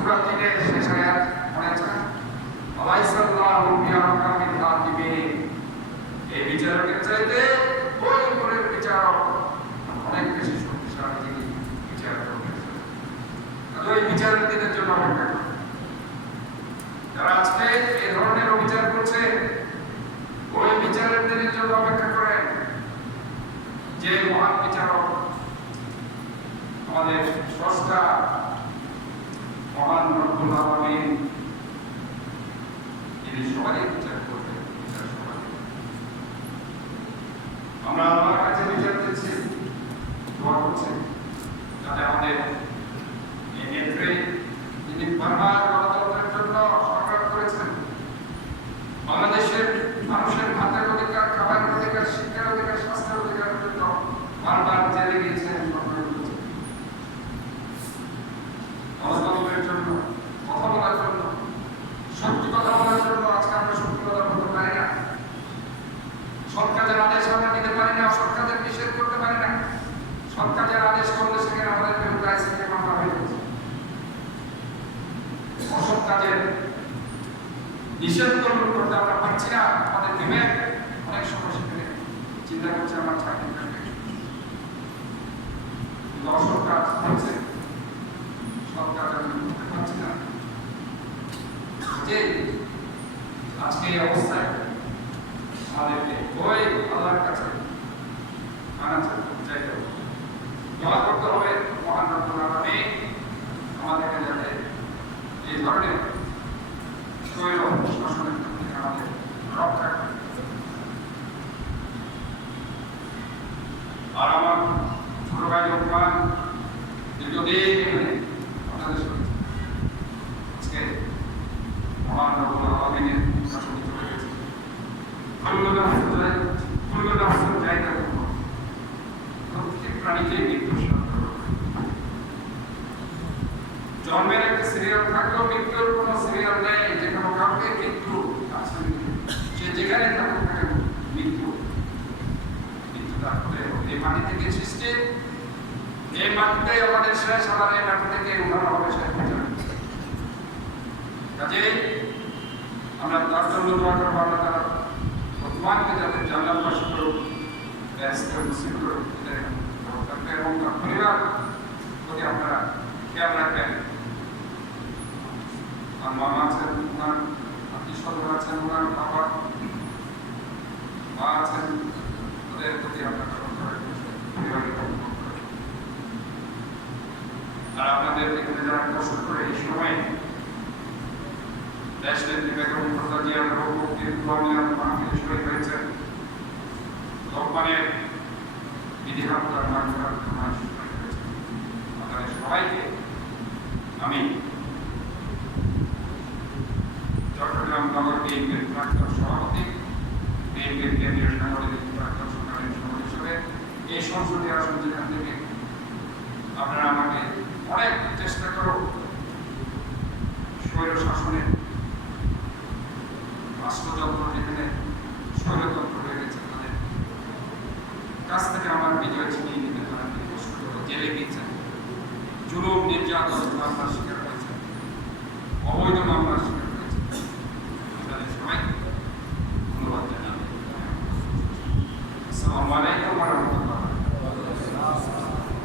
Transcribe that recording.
সূরা 3 এর শেষ আয়াত মনে আছে? আলাইসাল্লাহু বিআহকামিল হাকিমিন। এই বিচারকের চাইতে ওই উপরের বিচারক অনেক বেশি শক্তিশালী, যিনি বিচার করবেন। ওই বিচারের দিনের জন্য অপেক্ষা করুন। যারা আজকে এই ধরনের অবিচার করছে, ওই বিচারের দিনের জন্য অপেক্ষা করেন, যে মহান বিচারক আমাদের স্রষ্টা মহান রব্বুল আলামিন, তিনি সবারই বিচার করবেন। আমরা আল্লাহর কাছে বিচার দিচ্ছি, দোয়া করছি যাতে আমাদের এই নেত্রী, যিনি বারবার গণতন্ত্রের জন্য সংগ্রাম করেছেন, বাংলাদেশের মানুষের ভাতের অধিকার, খাবারের অধিকার, শিক্ষার অধিকার, স্বাস্থ্যের অধিকারের জন্য বারবার জেলে গিয়েছেন, সংগ্রাম করেছেন। গণতন্ত্রের জন্য কথা বলার জন্য, সত্যি কথা বলার জন্য আজকে আমরা সত্যি কথা বলতে পারি না। সরকারের আদেশ আমরা নিতে পারি না, সরকারের নিষেধ করতে পারি না। সরকারের আদেশ করলে সেখানে আমাদের বিরুদ্ধে আইসিকে মামলা হয়ে যাচ্ছে। অসৎ কাজের নিষেধ করতে আমরা পারছি না। আমাদের বিবেক অনেক সময় সেখানে চিন্তা করছে আমার চাকরি থাকবে, কিন্তু অসৎ কাজ হচ্ছে, সৎ কাজ আমি করতে পারছি না। যে আজকে এই অবস্থায় আমাদেরকে ওই আল্লাহর কাছে চাইতে হবে, দোয়া করতে হবে মহান রব্বুল আলামিন আমাদেরকে যাতে এই ধরনের স্বৈর শাসনের থেকে আমাদের রক্ষা করে। আর আমার ছোট ভাই রহমান দীর্ঘদিন এখানে আপনাদের সাথে আজকে মহান রব্বুল আলামিনের শাসনে চলে গেছে। প্রত্যেক প্রাণীকে মৃত্যু জন্মের একটা সিরিয়াল থাকলেও মৃত্যুর কোনো সিরিয়াল নেই, যে কোনো কাউকে মৃত্যু আছে, সে যেখানে থাকুক না কেন মৃত্যু তারপরে এই মাটি থেকে সৃষ্টি, এই মাটিতে আমাদের শেষ, আবার এই মাটি থেকে উঠানো হবে শেষ পর্যন্ত। কাজেই আমরা তার জন্য দোয়া করবো, আমরা তারা বর্তমানকে যাতে জান্নাত বাসী করুক, এবং তার পরিবার প্রতি আপনারা খেয়াল রাখবেন। আর মামা আছেন, ওনার আত্মীয় স্বজন আছেন, ওনার বাবা মা আছেন, ওদের প্রতি আপনারা আর আপনাদের এখানে যারা কষ্ট করে এই সময় দেশের বেগম খালেদা জিয়ার রোগ মুক্তির মাহফিল শহীদ হয়েছেন, লোকমানের বিধিহার আপনাদের সবাইকে আমি চট্টগ্রাম নগর বিএনপির প্রাক্তন সভাপতি, বিএনপির কেন্দ্রীয় সাংগঠনিক প্রাক্তন সংগ্রামী সভাপতি হিসেবে এই সংসদীয় আসন যেখান থেকে আপনারা আমাকে অনেক চেষ্টা করো স্বৈর শাসনের রাষ্ট্রযন্ত্র যেখানে স্বৈরতন্ত্র হয়ে গেছে, তাদের কাছ থেকে আমার বিজয় ছিনিয়ে নিতে তারা কষ্ট করে জেলে গিয়েছেন, জুলুম নির্যাতন মামলার শিকার হয়েছে, অবৈধ মামলার